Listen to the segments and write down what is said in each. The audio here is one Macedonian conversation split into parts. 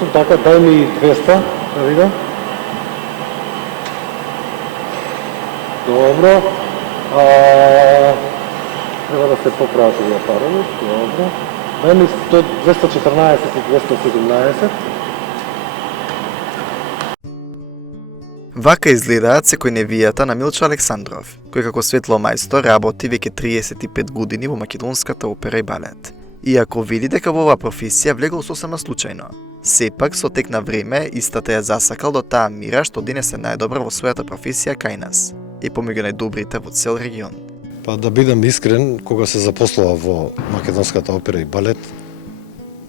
Така, дај ми 200, да видам. Добро. Треба да се поправат овие парови. Добро. Дај ми 214 и 217. Вака изгледаат секојдневијата на Милчо Александров, кој како светломајстор работи веќе 35 години во македонската опера и балет. Иако види дека во оваа професија влегол сосема случајно, сепак со тек на време истата ја засакал до таа мира што денес е најдобра во својата професија кај нас и помеѓу најдобрите во цел регион. Па да бидам искрен, кога се запослува во македонската опера и балет,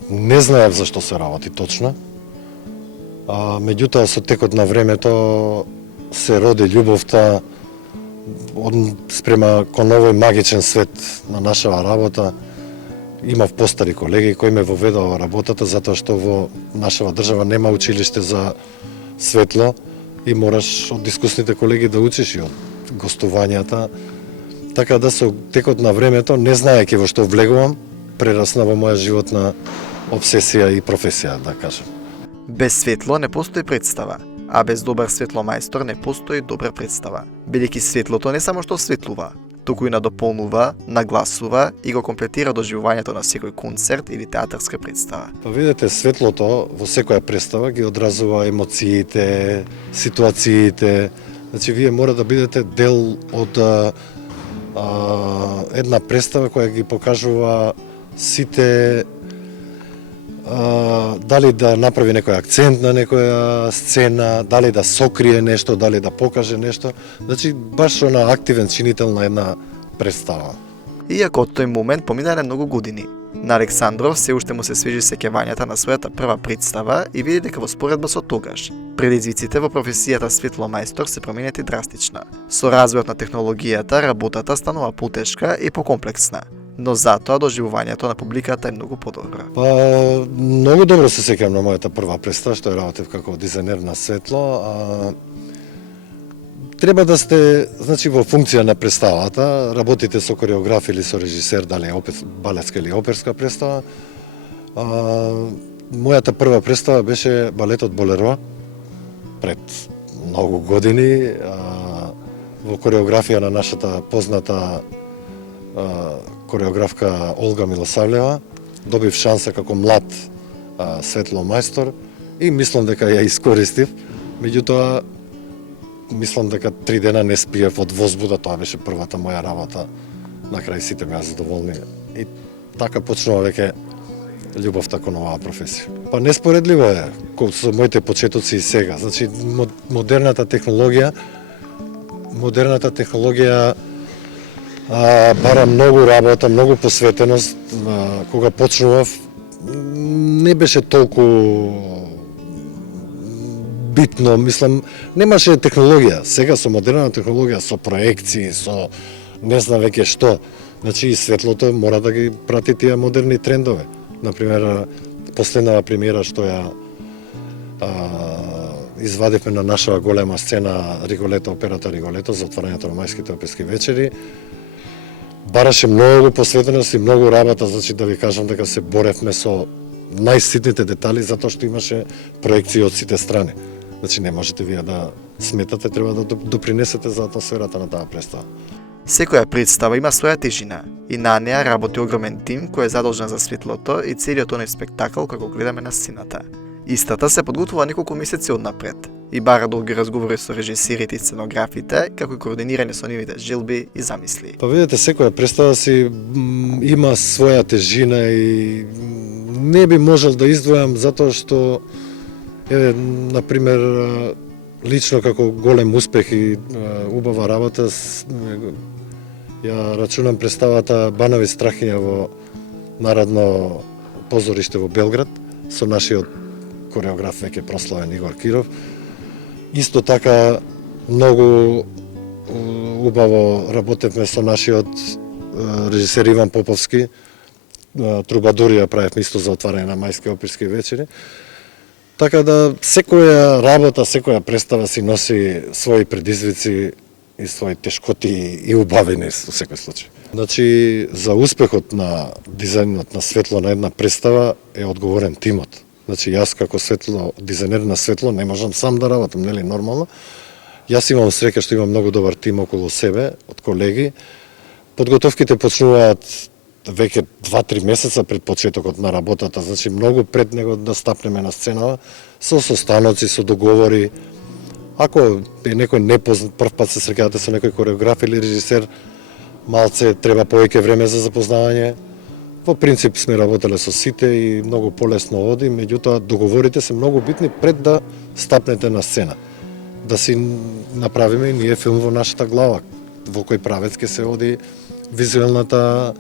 не знаев за што се работи точно. Меѓутоа со текот на времето се роди љубовта спрема кон овој магичен свет на нашава работа. Имав постари колеги кои ме воведоа во работата затоа што во нашава држава нема училиште за светло и мораш од искусните колеги да учиш и од гостувањата. Така да со текот на времето, не знаејќи во што влегувам, прерасна во моја животна обсесија и професија, да кажем. Без светло не постои представа, а без добар светломајстор не постои добра представа. Бидејќи светлото не само што осветлува, туку и надополнува, нагласува и го комплетира доживувањето на секој концерт или театарска представа. Па видите, светлото во секоја представа ги одразува емоциите, ситуациите. Значи, вие мора да бидете дел од една представа која ги покажува сите, дали да направи некој акцент на некоја сцена, дали да сокрие нешто, дали да покаже нешто. Значи, баш она активен чинител на една представа. Иако од тој момент поминале многу години, на Александров се уште му се свежи сеќавањата на својата прва представа и види дека во споредба со тогаш, предизвиците во професијата светломајстор се променети драстично. Со развојот на технологијата, работата станува потешка и покомплексна, но затоа доживувањето на публиката е многу подобро. Па, многу добро се сеќавам на мојата прва представа, што ја работев како дизајнер на светло. Треба да сте, значи, во функција на представата, работите со кореограф или со режисер, дали е балетска или оперска представа. Мојата прва представа беше балетот Болеро, пред многу години, во кореографија на нашата позната кореографка Олга Милосавлева. Добив шанса како млад светломајстор и мислам дека ја искористив. Меѓутоа, мислам дека 3 дена не спиев од возбуда, тоа беше првата моја работа. На крај сите беа задоволни и така почнува веќе љубовта кон оваа професија. Па неспоредливо е со моите почетоци и сега. Значи, модерната технологија бара многу работа, многу посветеност. Кога почнував, не беше толку битно, мислам, немаше технологија. Сега со модерна технологија, со проекции, со не знам веќе што, значи и светлото мора да ги прати тие модерни трендове. Например, последнава премиера што ја извадивме на нашава голема сцена Риголето, операта Риголето за отварањето на мајските оперски вечери, бараше многу посветеност и многу работа, значи да ви кажам дека се боревме со најситните детали затоа што имаше проекции од сите страни. Значи не можете вие да сметате, треба да допринесете за атмосферата на таа представа. Секоја представа има своја тежина и на неа работи огромен тим кој е задолжен за светлото и целиот оној спектакл кој го гледаме на сцената. Истата се подготвува неколку месеци однапред и бара долги разговори со режисерите и сценографите, како и координирање со нивните желби и замисли. Па видите, секоја представа си има своја тежина и не би можел да издвојам затоа што например, лично како голем успех и убава работа, ја рачунам представата Банови страхиња во Народно позориште во Белград со нашиот кореограф веќе прославен Игор Киров. Исто така многу убаво работевме со нашиот режисер Иван Поповски. Трубадурија правевме исто за отварање на мајски оперски вечери. Така да секоја работа, секоја представа си носи своји предизвици и своји тешкоти и убавини во секој случај. Значи, за успехот на дизајнот на светло на една представа е одговорен тимот. Значи јас како дизајнер на светло не можам сам да работам, нели нормално. Јас имам среќа што имам многу добар тим околу себе од колеги. Подготовките почнуваат веќе 2-3 месеца пред почетокот на работата, значи многу пред него да стапнеме на сцена, со состаноци, со договори. Ако е некој непознат, прв пат се среќавате со некој кореограф или режисер, малце треба повеќе време за запознавање. Во принцип сме работеле со сите и многу полесно оди, меѓутоа договорите се многу битни пред да стапнете на сцена. Да си направиме и ние филм во нашата глава, во кој правец ќе се оди визуелната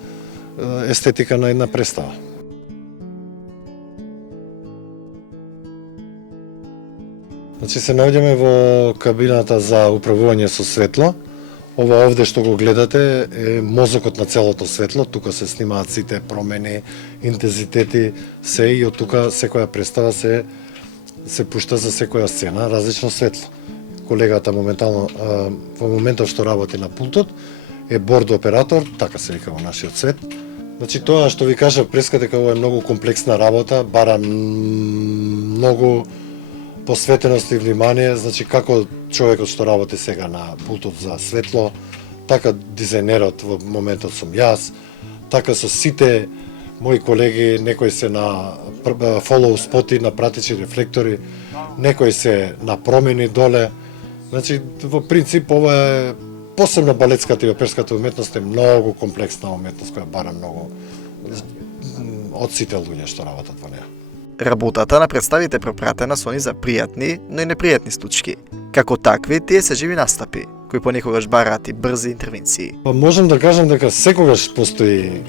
естетика на една представа. Значи се наоѓаме во кабината за управување со светло. Ова овде што го гледате е мозокот на целото светло, тука се снимаат сите промени, интензитети, се и од тука секоја представа се пушта за секоја сцена различно светло. Колегата моментално во моментот што работи на пултот е борд оператор, така се вика во нашиот свет. Значи тоа што ви кажав преска дека ова е многу комплексна работа, бара многу посветеност и внимание, значи како човекот што работи сега на пултот за светло, така дизајнерот во моментот сум јас, така со сите мои колеги, некои се на фолоу споти, на пратичи рефлектори, некои се на промени доле. Значи во принцип ова е посебно балетската и оперската уметност е многу комплексна уметност која бара многу од сите луѓе што работат во неа. Работата на представите пропратена со низа пријатни, но и непријатни случаи. Како такви, тие се живи настапи, кои понекогаш бараат и брзи интервенции. Па можам да кажам дека секогаш постои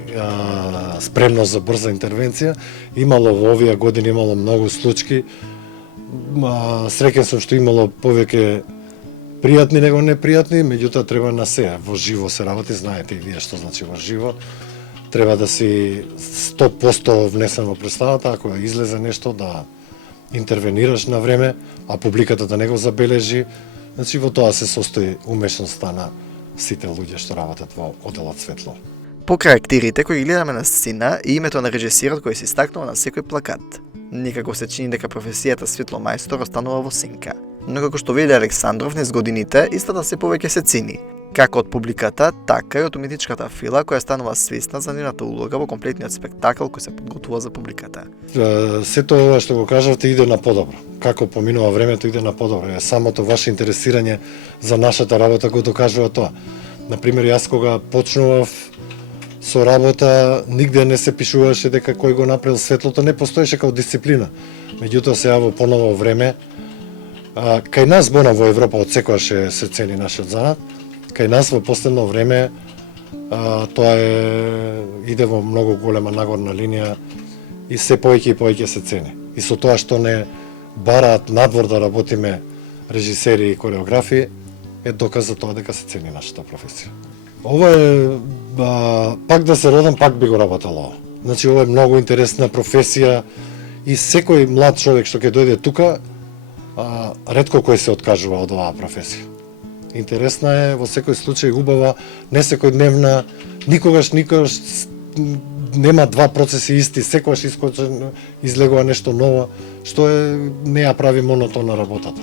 спремност за брза интервенција. Имало во овие години многу случаи. Среќен сум што имало повеќе пријатни него непријатни, меѓутоа треба на се. Во живо се работи, знаете и вие што значи во живо. Треба да си 100% внесен во представата, ако излезе нешто да интервенираш на време, а публиката да не го забележи. Значи во тоа се состои умешноста на сите луѓе што работат во одделот светло. Покрај актирите кои ги гледаме на сцена и името на режисерот кој се истакнува на секој плакат. Никако се чини дека професијата светломајстор останува во сенка. Но како што вели Александров, низ годините истата се повеќе се цени, како од публиката, така и од уметничката фила која станува свесна за нивната улога во комплетниот спектакл кој се подготвува за публиката. Сето ова што го кажавте иде на подобро. Како поминува времето иде на подобро. Самото ваше интересирање за нашата работа го докажува тоа. Например, јас кога почнував со работа, нигде не се пишуваше дека кој го направил светлото, не постоеше како дисциплина. Меѓутоа сега во поново време, кај нас bona во Европа од секојаш се цени нашиот занат. Кај нас во последно време тоа иде во многу голема нагорна линија и се повеќе и повеќе се цени. И со тоа што не бараат надвор да работиме режисери и кореографи е доказ за тоа дека се цени нашата професија. Ова е пак да се родам, пак би го работел ова. Значи ова е многу интересна професија и секој млад човек што ќе дојде тука ретко кој се откажува од оваа професија. Интересна е, во секој случај убава, не секојдневна, никогаш нема два процеси исти, секогаш излегува нешто ново, што не ја прави монотонна работата.